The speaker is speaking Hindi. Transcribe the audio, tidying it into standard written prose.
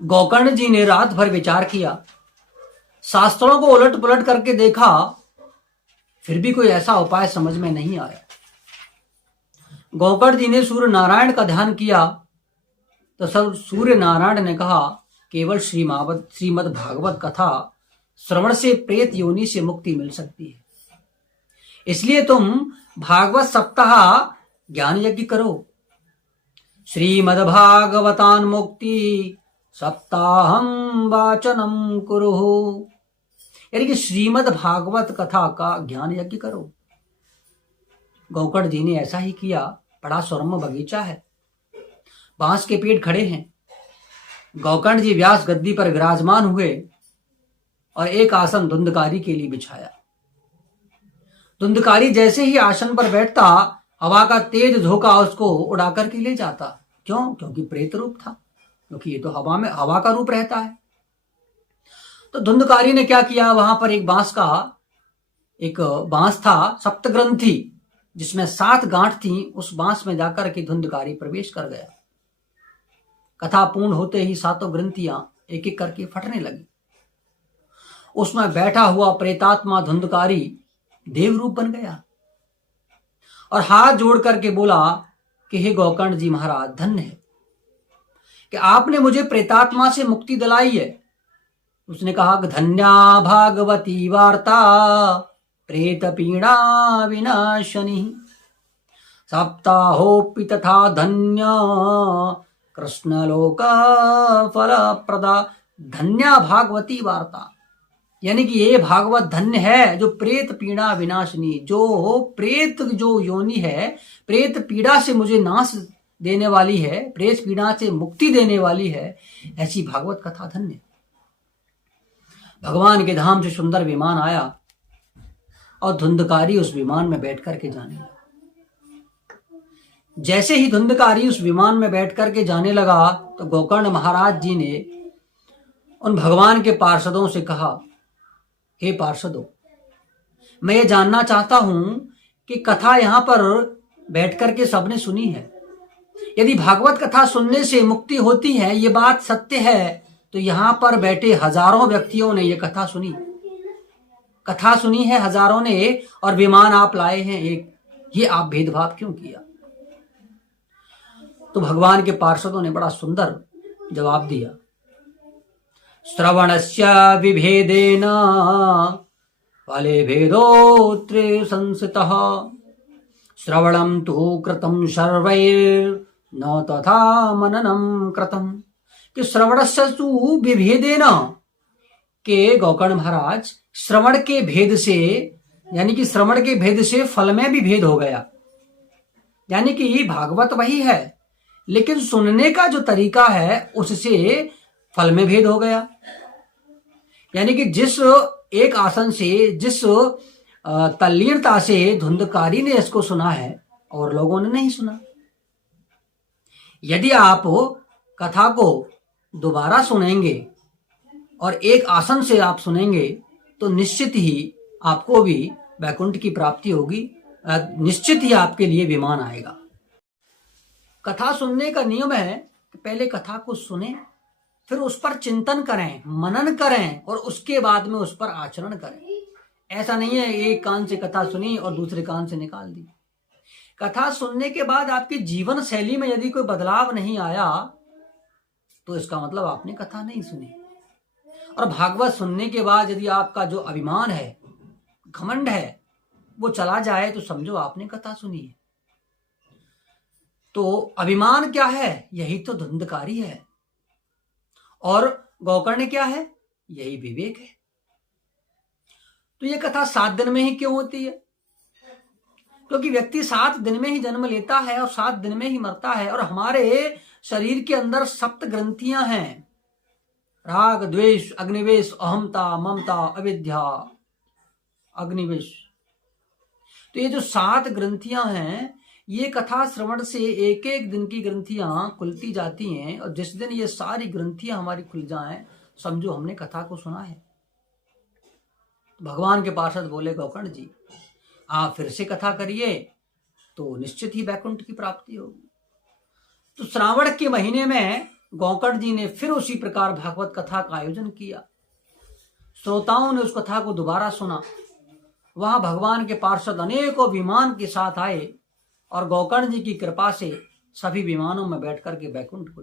गोकर्ण जी ने रात भर विचार किया, शास्त्रों को उलट पुलट करके देखा, फिर भी कोई ऐसा उपाय समझ में नहीं आया। गोकर्ण जी ने सूर्य नारायण का ध्यान किया तो सब सूर्य नारायण ने कहा, केवल श्रीमद् भागवत कथा श्रवण से प्रेत योनि से मुक्ति मिल सकती है, इसलिए तुम भागवत सप्ताह ज्ञान यज्ञ करो। श्रीमद् भागवतान मुक्ति सप्ताहम वाचनम कुरु, यानी कि श्रीमद् भागवत कथा का ज्ञान यज्ञ करो। गोकर्ण जी ने ऐसा ही किया। बड़ा सुरम्य बगीचा है, बांस के पेड़ खड़े हैं। गोकर्ण जी व्यास गद्दी पर विराजमान हुए और एक आसन धुंधकारी के लिए बिछाया। धुंधकारी जैसे ही आसन पर बैठता, हवा का तेज झोंका उसको उड़ा करके ले जाता। क्यों? क्योंकि प्रेत रूप था, क्योंकि ये तो हवा का रूप रहता है। तो धुंधकारी ने क्या किया, वहां पर एक बांस था सप्तग्रंथी, जिसमें 7 गांठ थी। उस बांस में जाकर के धुंधकारी प्रवेश कर गया। कथा पूर्ण होते ही 7 ग्रंथियां एक एक करके फटने लगी। उसमें बैठा हुआ प्रेतात्मा धुंधकारी देव रूप बन गया और हाथ जोड़ करके बोला कि हे गोकर्ण जी महाराज, धन्य है कि आपने मुझे प्रेतात्मा से मुक्ति दिलाई है। उसने कहा, धन्या भागवती वार्ता प्रेत पीड़ा विनाशनी, सप्ताहोपि तथा धन्य कृष्ण लोक फल प्रदा। धन्या भागवती वार्ता, यानी कि ये भागवत धन्य है जो प्रेत पीड़ा विनाशनी, जो प्रेत जो योनि है, प्रेत पीड़ा से मुझे नाश देने वाली है, प्रेत पीड़ा से मुक्ति देने वाली है, ऐसी भागवत कथा धन्य। भगवान के धाम से सुंदर विमान आया और धुंधकारी उस विमान में बैठ करके जाने लगा। जैसे ही धुंधकारी उस विमान में बैठ करके जाने लगा तो गोकर्ण महाराज जी ने उन भगवान के पार्षदों से कहा, हे पार्षदों, मैं ये जानना चाहता हूं कि कथा यहां पर बैठ करके सबने सुनी है। यदि भागवत कथा सुनने से मुक्ति होती है, ये बात सत्य है, तो यहां पर बैठे हजारों व्यक्तियों ने ये कथा सुनी है हजारों ने, और विमान आप लाए हैं एक, ये आप भेदभाव क्यों किया? तो भगवान के पार्षदों ने बड़ा सुंदर जवाब दिया, श्रवणस्य विभेदेन फले भेदोऽत्र संसितः, श्रवणं तु कृतं सर्वैर्न तथा मननं कृतं। कि श्रवणस्य तु विभेदेन, के गोकर्ण महाराज श्रवण के भेद से, यानी कि श्रवण के भेद से फल में भी भेद हो गया। यानी कि भागवत वही है, लेकिन सुनने का जो तरीका है उससे फल में भेद हो गया। यानी कि जिस एक आसन से, जिस तल्लीनता से धुंधकारी ने इसको सुना है और लोगों ने नहीं सुना। यदि आप कथा को दोबारा सुनेंगे और एक आसन से आप सुनेंगे तो निश्चित ही आपको भी वैकुंठ की प्राप्ति होगी, निश्चित ही आपके लिए विमान आएगा। कथा सुनने का नियम है कि पहले कथा को सुने, फिर उस पर चिंतन करें, मनन करें और उसके बाद में उस पर आचरण करें। ऐसा नहीं है एक कान से कथा सुनी और दूसरे कान से निकाल दी। कथा सुनने के बाद आपकी जीवन शैली में यदि कोई बदलाव नहीं आया तो इसका मतलब आपने कथा नहीं सुनी। और भागवत सुनने के बाद यदि आपका जो अभिमान है, घमंड है, वो चला जाए तो समझो आपने कथा सुनी है। तो अभिमान क्या है? यही तो धुंधकारी है। और गोकर्ण क्या है? यही विवेक है। तो ये कथा 7 दिन में ही क्यों होती है? क्योंकि व्यक्ति 7 दिन में ही जन्म लेता है और 7 दिन में ही मरता है। और हमारे शरीर के अंदर 7 ग्रंथियां हैं, राग, द्वेष, अग्निवेश, अहमता, ममता, अविद्या, अग्निवेश। तो ये जो 7 ग्रंथियां हैं, ये कथा श्रवण से एक एक दिन की ग्रंथियां खुलती जाती हैं। और जिस दिन ये सारी ग्रंथियां हमारी खुल जाएं, समझो हमने कथा को सुना है। भगवान के पार्षद बोले, गोकर्ण जी आप फिर से कथा करिए तो निश्चित ही वैकुंठ की प्राप्ति होगी। तो श्रावण के महीने में गोकर्ण जी ने फिर उसी प्रकार भागवत कथा का आयोजन किया। श्रोताओं ने उस कथा को दोबारा सुना। वहां भगवान के पार्षद अनेकों विमान के साथ आए और गोकर्ण जी की कृपा से सभी विमानों में बैठ करके बैकुंठ को